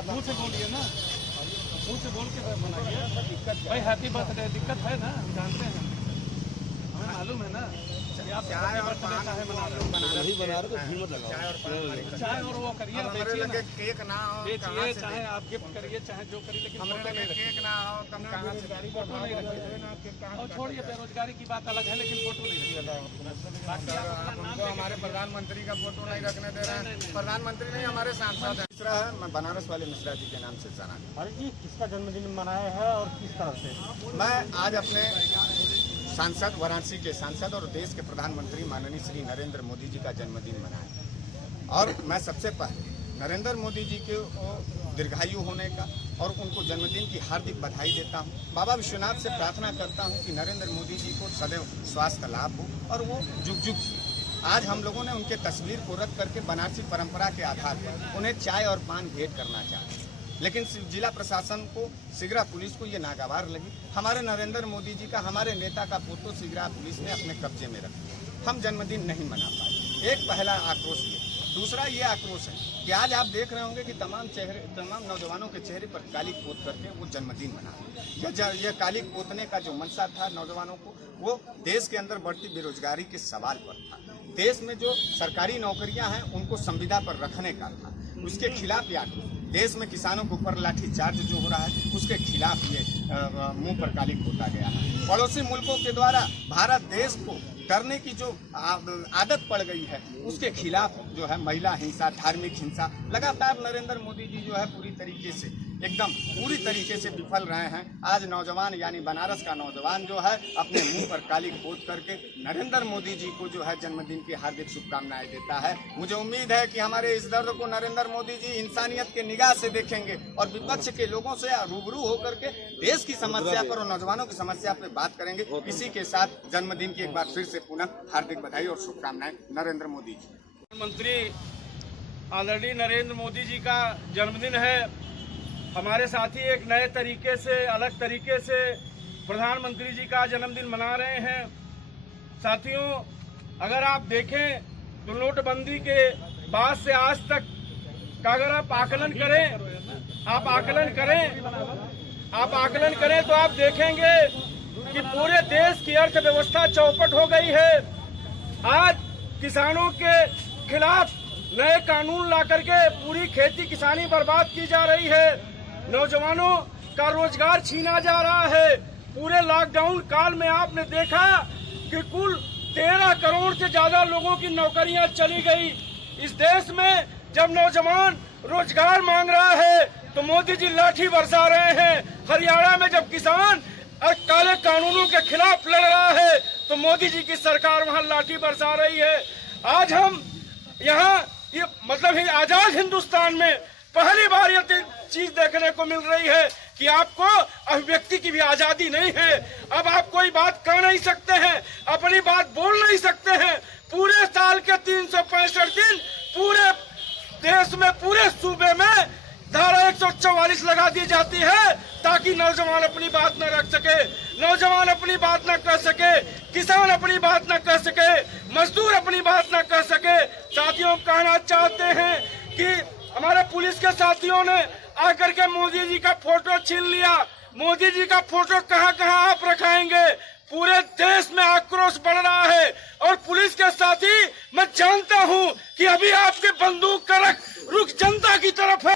मुँह से बोलिए ना, मुँह से बोल के बनाइए। भाई हैप्पी बर्थडे दिक्कत है ना, हम जानते हैं, हमें मालूम है ना। आप चाय और पान है बना रहे हो, नहीं बना रहे तो घी मत लगाओ। चाय और वो करिए, बेचिए ना, केक ना हो बेचिए, चाहे आप गिफ्ट करिए, चाहे जो करिए, लेकिन केक ना हो कम कहाँ से फोटो नहीं रखिए। और छोड़िए, बेरोजगारी की बात अलग है, लेकिन फोटो नहीं रखिएगा। हमारे प्रधानमंत्री का फोटो नहीं रखने दे रहे हैं। प्रधानमंत्री नहीं, हमारे सांसद है। मिश्रा है, मैं बनारस वाले मिश्रा जी के नाम से जाना। अरे जी, किसका जन्मदिन मनाया है और किस तरह से? मैं आज अपने सांसद, वाराणसी के सांसद और देश के प्रधानमंत्री माननीय श्री नरेंद्र मोदी जी का जन्मदिन मनाया। और मैं सबसे पहले नरेंद्र मोदी जी के दीर्घायु होने का और उनको जन्मदिन की हार्दिक बधाई देता हूं। बाबा विश्वनाथ से प्रार्थना करता हूं कि नरेंद्र मोदी जी को सदैव स्वास्थ्य लाभ हो और वो जुग जुग जिए। आज हम लोगों ने उनके तस्वीर को रख करके बनारसी परंपरा के आधार पर उन्हें चाय और पान भेंट करना चाहते हैं, लेकिन जिला प्रशासन को, सिगरा पुलिस को ये नागवार लगी। हमारे नरेंद्र मोदी जी का, हमारे नेता का फोटो सिगरा पुलिस ने अपने कब्जे में रख लिया। हम जन्मदिन नहीं मना पाए। एक पहला आक्रोश ये। दूसरा ये आक्रोश है कि आज आप देख रहे होंगे कि तमाम नौजवानों के चेहरे पर कालिक पोत करके वो जन्मदिन मना। यह कालिक पोतने का जो मंशा था नौजवानों को, वो देश के अंदर बढ़ती बेरोजगारी के सवाल पर था। देश में जो सरकारी नौकरियां हैं उनको संविदा पर रखने का था, उसके खिलाफ ये आक्रोश। देश में किसानों के ऊपर लाठीचार्ज जो हो रहा है, उसके खिलाफ ये मुंह पर कालिक पोता गया है। पड़ोसी मुल्कों के द्वारा भारत देश को करने की जो आदत पड़ गई है, उसके खिलाफ जो है महिला हिंसा, धार्मिक हिंसा, लगातार नरेंद्र मोदी जी जो है पूरी तरीके से विफल रहे हैं। आज नौजवान यानी बनारस का नौजवान जो है अपने मुंह पर कालिक पोत करके नरेंद्र मोदी जी को जो है जन्मदिन की हार्दिक शुभकामनाएं देता है। मुझे उम्मीद है कि हमारे इस दर्द को नरेंद्र मोदी जी इंसानियत के निगाह से देखेंगे और विपक्ष के लोगों से रूबरू होकर के देश की समस्या पर और नौजवानों की समस्या पर बात करेंगे। इसी के साथ जन्मदिन की एक बार फिर से पुनः हार्दिक बधाई और शुभकामनाएं नरेंद्र मोदी जी। प्रधानमंत्री आदरणीय नरेंद्र मोदी जी का जन्मदिन है। हमारे साथी एक नए तरीके से, अलग तरीके से प्रधानमंत्री जी का जन्मदिन मना रहे हैं। साथियों, अगर आप देखें तो नोटबंदी के बाद से आज तक का अगर आप आकलन करें तो आप देखेंगे कि पूरे देश की अर्थव्यवस्था चौपट हो गई है। आज किसानों के खिलाफ नए कानून ला करके पूरी खेती किसानी बर्बाद की जा रही है। नौजवानों का रोजगार छीना जा रहा है। पूरे लॉकडाउन काल में आपने देखा कि कुल 13 करोड़ से ज्यादा लोगों की नौकरियां चली गई। इस देश में जब नौजवान रोजगार मांग रहा है तो मोदी जी लाठी बरसा रहे हैं। हरियाणा में जब किसान काले कानूनों के खिलाफ लड़ रहा है तो मोदी जी की सरकार वहां लाठी बरसा रही है। आज हम यहाँ ये मतलब ही आजाद हिंदुस्तान में पहली बार ये चीज देखने को मिल रही है कि आपको अभिव्यक्ति की भी आजादी नहीं है। अब आप कोई बात कह नहीं सकते हैं, अपनी बात बोल नहीं सकते हैं। पूरे साल के 365 दिन पूरे देश में, पूरे सूबे में धारा 144 लगा दी जाती है ताकि नौजवान अपनी बात न रख सके, नौजवान अपनी बात न कह सके, किसान अपनी बात न कह सके, मजदूर अपनी बात न कह सके। साथियों, कहना चाहते हैं कि हमारे पुलिस के साथियों ने आकर के मोदी जी का फोटो छीन लिया। मोदी जी का फोटो कहां कहां आप रखाएंगे? पूरे देश में आक्रोश बढ़ रहा है और पुलिस के साथी मैं जानता हूं कि अभी आपके बंदूक का रख